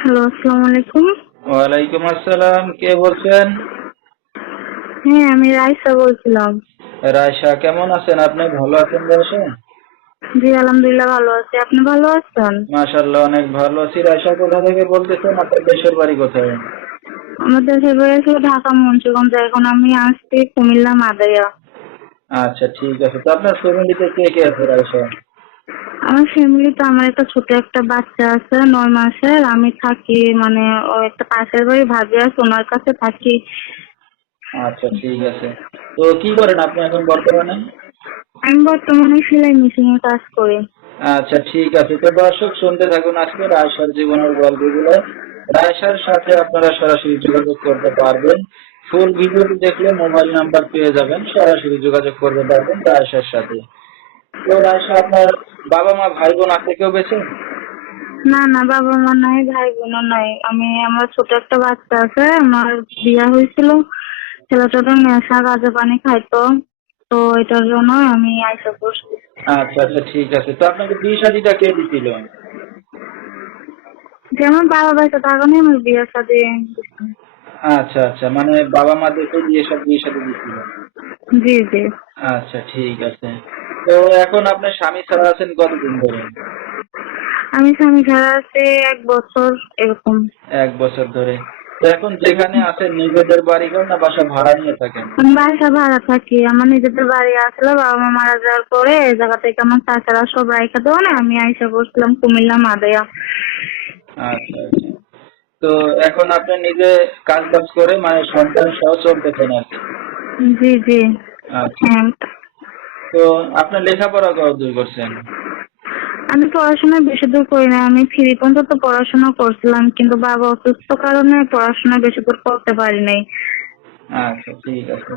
Hello আসসালামু আলাইকুম। ওয়ালাইকুম আসসালাম কে বলছেন? হ্যাঁ আমি রাইসা বলছিলাম। রায়শা কেমন আছেন? আপনি ভালো আছেন রায়শা জি আলহামদুলিল্লাহ ভালো আছি। আপনি ভালো আছেন? মাশাল্লাহ অনেক ভালো আছি। রায়শা কোথা থেকে বলতেছেন? আপনার দেশের বাড়ি কোথায়? আমাদের ফেব্রুয়ারি ছিল ঢাকা মুন্সিগঞ্জ। এখন আমি আসছি কুমিল্লা মাদাইয়া আচ্ছা ঠিক আছে। তো আপনার ফ্যামিলিতে কে কে আছে রায়শা আমার ফ্যামিলিতে আমার একটা ছোট একটা বাচ্চা আছে নয় মাসের। আমি থাকি মানে ও একটা পাশের বাড়ি ভাবি আছে ওনার কাছে থাকি। আচ্ছা ঠিক আছে। তো কি করেন আপনি এখন বর্তমানে? আমি বর্তমানে সেলাই মেশিনে কাজ করি। আচ্ছা ঠিক আছে। তো দর্শক শুনতে থাকুন আজকে রায়শার জীবনের গল্পগুলো। রায়সার সাথে আপনারা সরাসরি যোগাযোগ করতে পারবেন। ফুল ভিডিওটি দেখলে মোবাইল নাম্বার পেয়ে যাবেন। সরাসরি যোগাযোগ করতে পারবেন রায়সার সাথে। আপনার বাবা মা ভাই বোন আছে কেউ বেছে না না বাবা মা নাই ভাই বোনও নাই। আমি আমার ছোট একটা বাচ্চা আছে আমার বিয়ে হয়েছিল। ছেলেটা তো নেশা গাঁজা পানি খাইতো। তো এটার জন্য আমি আইসা করছি আচ্ছা আচ্ছা ঠিক আছে। তো আপনাকে বিয়ে শাদিটা কে দিছিল? যে আমার বাবা বাচ্চা তখনই আমি বিয়ে সাথে আচ্ছা আচ্ছা মানে বাবা মা দেখে বিয়ে সব বিয়ে শাদি দিছিল। জি জি। আচ্ছা ঠিক আছে। তো এখন আপনার স্বামী ছাড়া আছেন কতদিন ধরে? আমি স্বামী ছাড়া আছে এক বছর এরকম। এক বছর ধরে। তো এখন যেখানে আছেন নিজেদের বাড়ি ঘর না বাসা ভাড়া নিয়ে থাকেন? বাসা ভাড়া থাকি। আমার নিজেদের বাড়ি আসলে বাবা মা মারা যাওয়ার পরে এই জায়গা থেকে আমার চাচারা সব রাইখা দেওয়া না আমি আইসা বসলাম কুমিল্লা মাদায়া। আচ্ছা আচ্ছা। তো এখন আপনি নিজে কাজ বাজ করে মানে সন্তান সহ চলতেছেন আর কি? জি জি। আচ্ছা। হ্যাঁ তো আপনার লেখাপড়া কত দূর করছেন? আমি পড়াশোনা বেশি দূর করি না। আমি থ্রি পর্যন্ত পড়াশোনা করছিলাম কিন্তু বাবা অসুস্থ কারণে পড়াশোনা বেশি দূর করতে পারি নাই। আচ্ছা ঠিক আছে।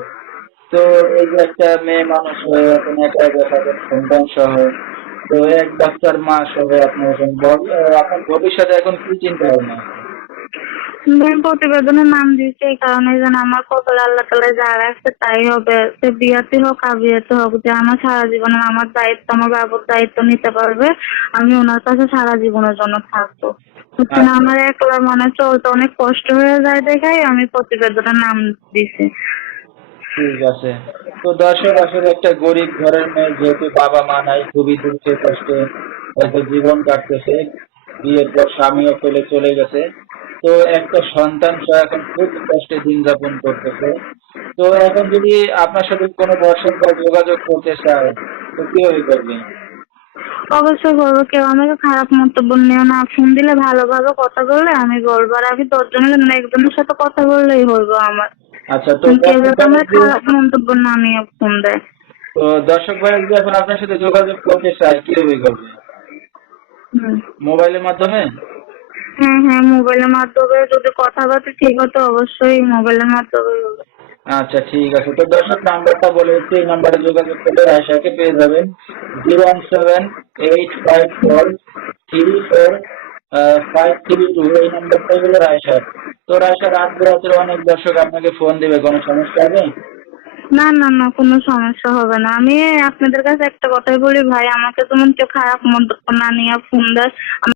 তো এই যে একটা মেয়ে মানুষ হয়ে এখন একা একা থাকেন সন্তান সহ তো এক বাচ্চার মা সহ আপনি এখন আপনার ভবিষ্যতে এখন কি চিন্তা ভাবনা? আমি প্রতিবেদনে নাম দিয়েছি এই কারণে যেন আমার কপালে আল্লাহ তালা যা রাখছে তাই হবে। সে বিয়াতে হোক আবিয়াতে হোক যে আমার সারা জীবনে আমার দায়িত্ব আমার বাবুর দায়িত্ব নিতে পারবে আমি ওনার কাছে সারা জীবনের জন্য থাকব। আচ্ছা। আমার একলা মানে চলতে অনেক কষ্ট হয়ে যায় দেখাই আমি প্রতিবেদনে নাম দিছি ঠিক আছে। তো দর্শক আসলে একটা গরিব ঘরের মেয়ে যেহেতু বাবা মা নাই খুবই দুঃখে কষ্টে হয়তো জীবন কাটতেছে বিয়ের পর স্বামীও ফেলে চলে গেছে। তো একটা সন্তান সহ এখন খুব কষ্টে দিন যাপন করতেছে। তো এখন যদি আপনার সাথে কোনো দর্শক বা যোগাযোগ করতে চায় তো কীভাবে করবে অবশ্যই বলব কেউ আমাকে খারাপ মন্তব্য নিও না। ফোন দিলে ভালোভাবে কথা বললে আমি বলব। আর আমি দশজনের জন্য একজনের সাথে কথা বললেই হইবো আমার। আচ্ছা তো কেউ যাতে আমার খারাপ মন্তব্য না নিয়ে ফোন দেয়। তো দর্শক ভাই যদি এখন আপনার সাথে যোগাযোগ করতে চায় কীভাবে করবে। মোবাইলের মাধ্যমে? হ্যাঁ হ্যাঁ মোবাইলের মাধ্যমে যদি কথাবার্তা ঠিক হতো অবশ্যই মোবাইলের মাধ্যমে হবে। আচ্ছা ঠিক আছে। তো দর্শক নাম্বারটা বলে দিচ্ছি এই নাম্বারে যোগাযোগ করলে রায়শাকে পেয়ে যাবেন। Zero one seven eight five four three four five three two এই নাম্বারটাই হলো রায়শার তো রায়শা রাত বেরাতের অনেক দর্শক আপনাকে ফোন দেবে কোনো সমস্যা হবে? না না না কোনো সমস্যা হবে না। আমি আপনাদের কাছে একটা কথাই বলি ভাই আমাকে তেমন কেউ খারাপ মন্তব্য না নিয়ে ফোন দেয়।